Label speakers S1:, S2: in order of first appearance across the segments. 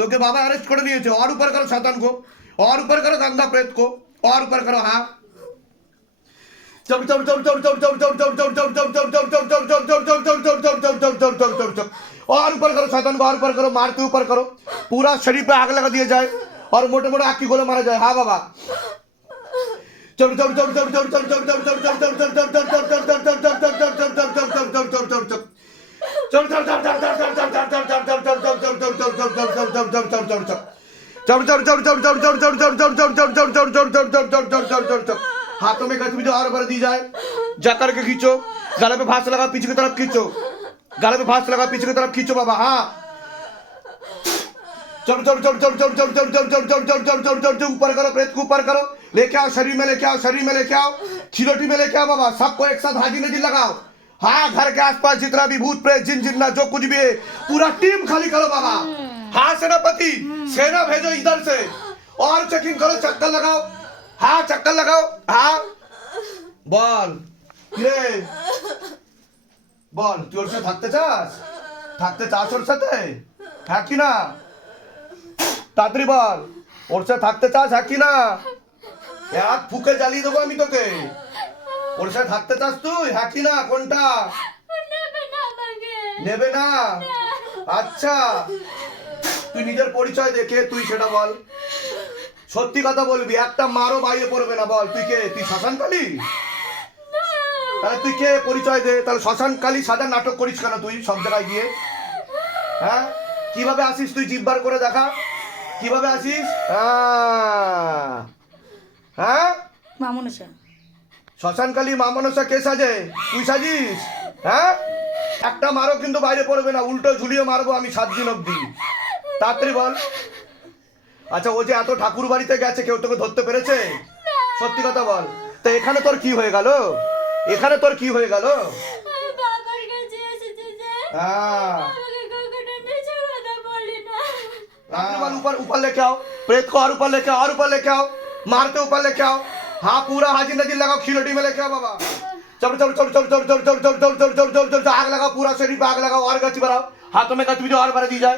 S1: তোকে বাবা অ্যারেস্ট করে নিয়েছে ওর উপর করো শতান কো ওর উপর করো গন্ধা প্রেত কো ওর উপর করো হ্যাঁ और ऊपर करो शैतान को और ऊपर करो मारते ऊपर करो पूरा शरीर पे आग लगा दिया जाए और मोटे मोटे आग की गोले मारा जाए हाँ बाबा चल चल चल चल हाथों में गतिविधि और भर दी जाए जाकर के खींचो गले पे फांस लगा पीछे की तरफ़ खींचो गले पे फांस लगा पीछे की तरफ़ खींचो बाबा हाँ चल चल चल चल चल चल चल चल चल चल चल चल चल ऊपर करो प्रेत को ऊपर करो लेके आओ शरीर में लेके आओ शरीर में लेके आओ खिलोटी में लेके आओ बाबा सबको एक साथ हाजी नजी लगाओ हाँ घर के आसपास जितना भी भूत प्रेत जिन जिन्ना जो कुछ भी है पूरा टीम खाली करो बाबा हाँ सेनापति सेना भेजो इधर से और चेकिंग करो चक्कर लगाओ हाँ चक्कर लगाओ हाँ বল কিরে বল তুই ওর সাথে থাকতে চাস থাকতে চাস ওর সাথে হ্যাঁ কি না তাড়াতাড়ি বল ওর সাথে থাকতে চাস হ্যাঁ কি না এক ফুকে জ্বালিয়ে দেবো আমি তোকে ওর সাথে থাকতে চাস তুই হ্যাঁ কি না কোনটা
S2: নেবে না আমাকে
S1: নেবে না আচ্ছা তুই নিজের পরিচয় দেখে তুই সেটা বল। সত্যি কথা বলবি একটা মারও বাইরে পড়বে না বল। তুই কে? তুই শ্মশান শ্মশানকালী তাহলে তুই কে পরিচয় দে? তাহলে শ্মশান শ্মশানকালী সাদা নাটক করিস কেন তুই সব জায়গায় গিয়ে? হ্যাঁ? কীভাবে আসিস তুই জিব্বার করে দেখা? কীভাবে আসিস? আহ, হ্যাঁ?
S3: মামনসা।
S1: শ্মশানকালী মা মনসা কে সাজে? তুই সাজিস? হ্যাঁ? একটা মারও কিন্তু বাইরে পড়বে না উল্টো ঝুলিয়ে মারবো আমি সাত দিন অব্দি তাড়াতাড়ি বল আচ্ছা ও যে এত ঠাকুর বাড়িতে গেছে কেউ তোকে ধরতে পেরেছে সত্যি কথা বল তো এখানে তোর কি হয়ে গেল এখানে তোর কি হয়ে গেল
S2: আমি বাবার কাছে এসেছি যে
S1: হ্যাঁ
S2: আমাকে কখনো মিছে কথা বলি না
S1: हाँ। बल ऊपर ऊपर लेके आओ प्रेत को और ऊपर लेके आओ और ऊपर लेके आओ मारते ऊपर लेके आओ हाँ पूरा हाजिर नजीर लगाओ खिलोटी में लेके आओ बाबा चल चल चल चल चल चल चल चल चल चल चल चल चल आग लगाओ पूरा शरीर पे आग लगाओ और गति बढ़ाओ हाथों में गतिविधि और भर दी जाए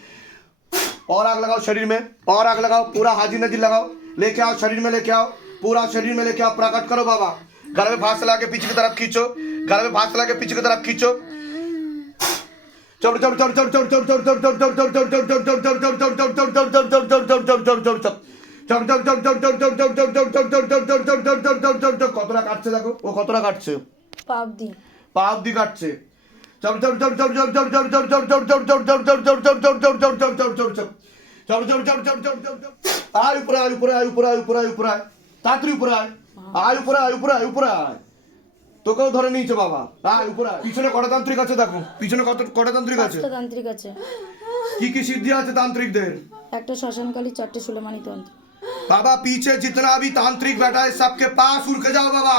S1: और आग लगाओ शरीर में और आग लगाओ पूरा हाजी नदी लगाओ लेके आओ शरीर में लेके आओ पूरा शरीर में लेके आओ प्रकट करो बाबा घर में भाग चला के पीछे की तरफ खींचो घर में भाग चला के पीछे की तरफ खींचो কতটা কাটছে দেখো ও কতটা কাটছে
S3: পাপ দি
S1: পাপ দি কাটছে আয় উপরে আয় উপরে আয় উপরে আয় উপরে আয় উপরে আয় তাড়াতাড়ি উপরে আয় আয় উপরে আয় উপরে আয় উপরে আয় তোকেও ধরে নিয়েছে বাবা আয় উপরে আয় পিছনে কটাতান্ত্রিক আছে দেখো পিছনে কত কটাতান্ত্রিক আছে
S3: পাঁচটা তান্ত্রিক আছে
S1: কি কি সিদ্ধি আছে তান্ত্রিকদের
S3: একটা শ্মশানকালী চারটে সুলেমানি তন্ত্র
S1: बाबा पीछे जितना भी तांत्रिक बैठा है सबके पास उड़ के जाओ बाबा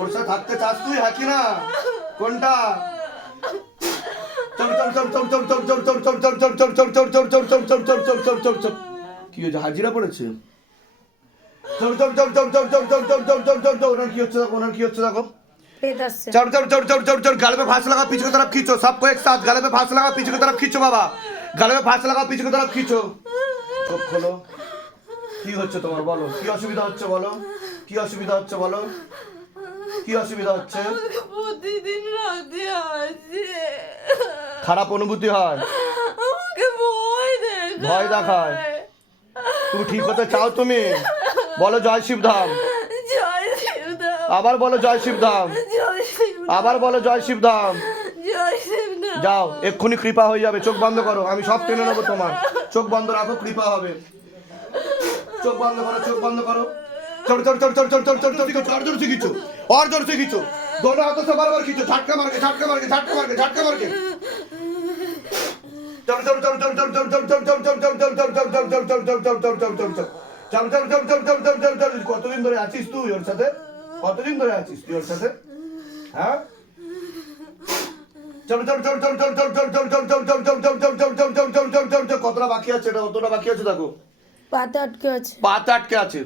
S1: ওরসা থাকতে চাস তুই হাকি না কোনটা কি হয়েছে হাজিরা পড়েছে ওনার কি হচ্ছে দেখো ওনার কি হচ্ছে দেখো চল চল চল চল চল চল गले में फांस लगा पीछे की तरफ खींचो सबको গালবে साथ লাগা में फांस लगा पीछे की तरफ লাগা बाबा गले में फांस लगा पीछे की চোখ খোলো কি হচ্ছে তোমার বলো কি অসুবিধা হচ্ছে বলো কি অসুবিধা হচ্ছে বলো কি অসুবিধা হচ্ছে?
S2: প্রতিদিন রাতে আসে।
S1: খারাপ অনুভূতি হয়?
S2: আমাকে ভয় দেখায়।
S1: ভয় দেখায়। তুমি ঠিক হতে চাও তুমি? বলো জয় শিবধাম।
S2: জয় শিবধাম।
S1: আবার বলো জয় শিবধাম। আবার বলো জয় শিবধাম। যাও এক্ষুনি কৃপা হয়ে যাবে। চোখ বন্ধ করো আমি সব টেনে নেব তোমার। চোখ বন্ধ রাখো কৃপা হবে। চোখ বন্ধ করো চোখ বন্ধ করো। चढ़ चढ़ चढ़ चढ़ चढ़ चढ़ चढ़ चढ़ चढ़ और जोर से खींचो और जोर से खींचो दोनों हाथों से बार बार खींचो झटका मार के झटका मार के झटका मार के झटका मार के चढ़ चढ़ चढ़ चढ़ चढ़ चढ़ चढ़ चढ़ चढ़ चढ़ चढ़ चढ़ चढ़ चढ़ चढ़ चढ़ चढ़ चढ़ चढ़ चढ़ चढ़ চল চল চল চল চল চল চল চল কতদিন ধরে আছিস তুই ওর সাথে কতদিন ধরে আছিস তুই ওর সাথে হ্যাঁ চল চল চল চল চল চল চল চল চল চল চল চল চল চল চল চল চল চল চল চল কতটা বাকি আছে এটা কতটা বাকি আছে দেখো
S3: পাতে আটকে আছে
S1: पात अटके आचे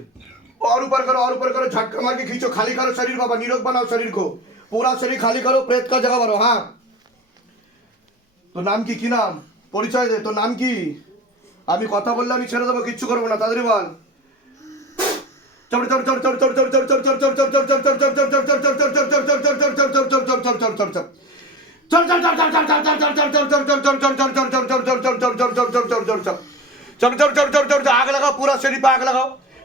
S1: और ऊपर करो और ऊपर करो झटका मार के खींचो खाली करो शरीर बाबा निरोग बनाओ शरीर को पूरा शरीर खाली करो प्रेत का जगह भरो हाँ তো নাম কি কি নাম পরিচয় দে তোর নাম কি আমি কথা বললে আমি ছেড়ে দেবো কিচ্ছু করব না তাদের বল आग लगाओ पूरा शरीर पे आग लगाओ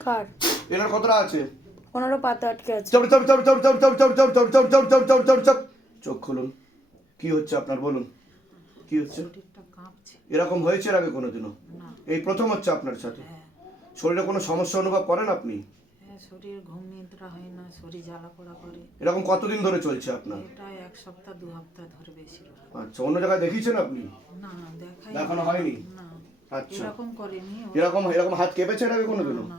S3: কার
S1: কতটা আছে
S3: ওনারও পাতে আটকে আছে
S1: chop chop chop chop chop chop chop chop chop chop chop chop chop chop chop চোখ খুলুন কি হচ্ছে আপনার বলুন কি হচ্ছে এরকম হয়েছে এর আগে কোনোদিনও
S4: না
S1: এই প্রথম হচ্ছে আপনার সাথে
S4: হ্যাঁ
S1: শরীরে কোনো সমস্যা অনুভব করেন আপনি
S4: হ্যাঁ শরীর ঘুম নিদ্রা হয় না শরীর জ্বালা পোড়া করে
S1: এরকম কতদিন ধরে চলছে আপনার
S4: এটা এক সপ্তাহ দু সপ্তাহ ধরে বেশি
S1: আচ্ছা অন্য জায়গায় দেখিয়েছেন আপনি
S4: না দেখাই
S1: দেখানো হয়নি?
S4: না
S1: আচ্ছা
S4: এরকম করেনি
S1: এরকম এরকম হাত কেঁপেছে এর আগে কোনোদিনও
S4: না।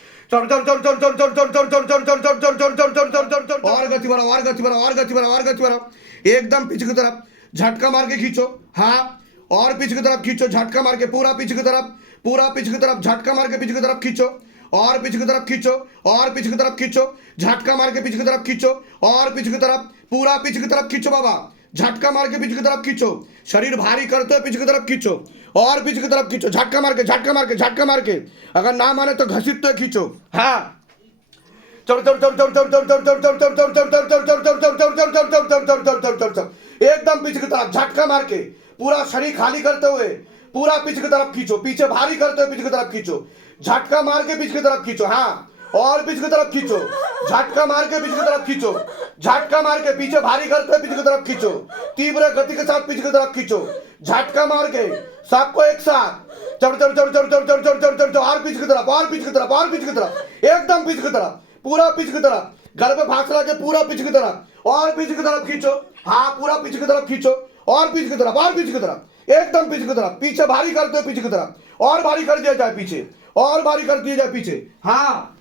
S1: और गति बढ़ाओ और गति बढ़ाओ और गति बढ़ाओ और गति बढ़ाओ एकदम पीछे की तरफ़ झटका मार के खींचो हाँ और पीछे की तरफ़ खींचो झटका मार के पूरा पीछे की तरफ़ पूरा पीछे की तरफ़ झटका मार के पीछे की तरफ़ खींचो और पीछे की तरफ़ खींचो और पीछे की तरफ़ खींचो झटका मार के पीछे की तरफ़ खींचो और पीछे की तरफ़ पूरा पीछे की तरफ़ खींचो बाबा झटका मार के पीछे की तरफ़ खींचो शरीर भारी करते हो पीछे की तरफ़ खींचो और पीछे की तरफ़ खींचो झटका मार के झटका मार के झटका मार के अगर ना माने तो घसीटते तो खींचो हाँ एकदम पीछे की तरफ़ झटका मार के पूरा शरीर खाली करते हुए पूरा पीछे की तरफ़ खींचो पीछे भारी करते हुए पीछे की तरफ़ खींचो झटका मार के पीछे की तरफ़ खींचो हाँ और पीछे की तरफ़ खींचो झटका मार के पीछे की तरफ़ खींचो झटका मार के पीछे भारी करते पीछे की तरफ़ खींचो तीव्र गति के साथ पीछे की तरफ़ खींचो झटका मार के सबको एक साथ चढ़ चढ़ चढ़ चढ़ चढ़ चढ़ चढ़ चढ़ चढ़ और पीछे की तरफ़ और पीछे की तरफ़ और पीछे की तरफ़ एकदम पीछे की तरफ़ पूरा पीछे की तरफ़ गल पे फांस लगा के पूरा पीछे की तरफ़ और पीछे की तरफ़ खींचो हाँ पूरा पीछे की तरफ़ खींचो और पीछे की तरफ़ और पीछे की तरफ़ एकदम पीछे की तरफ़ पीछे भारी करते हो पीछे की तरफ़ और भारी कर दिया जाए पीछे और भारी कर दिया जाए पीछे हाँ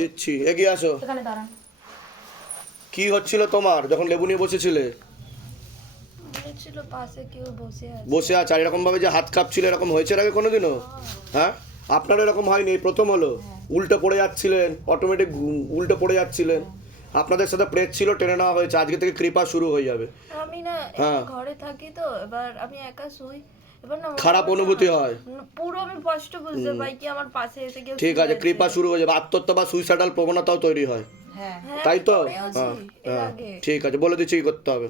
S1: দিচ্ছি এগিয়ে আসো কি হচ্ছিল তোমার যখন লেবু নিয়ে বসেছিলে
S2: বসে আছে
S1: এরকম ভাবে যে হাত কাঁপছিল এরকম হয়েছে আগে কোনোদিনও হ্যাঁ আপনার এরকম হয়নি প্রথম হলো উল্টো পড়ে যাচ্ছিলেন অটোমেটিক উল্টো পড়ে যাচ্ছিলেন আপনাদের সাথে প্রেত ছিল টেনে নেওয়া হয়েছে আজকে থেকে কৃপা শুরু হয়ে যাবে
S2: আমি না ঘরে থাকি তো এবার আমি একা শুই এবার না
S1: খারাপ অনুভূতি হয়।
S2: পুরো আমি স্পষ্ট বুঝতে পাই কি আমার পাশে এসে কেউ
S1: ঠিক আছে কৃপা শুরু হয়ে যাবে আত্মহত্যা বা সুইসাইডাল প্রবণতাও তৈরি হয়।
S4: হ্যাঁ।
S2: হ্যাঁ,
S1: তাই তো? হ্যাঁ। ঠিক আছে বলে দিচ্ছি কি করতে হবে।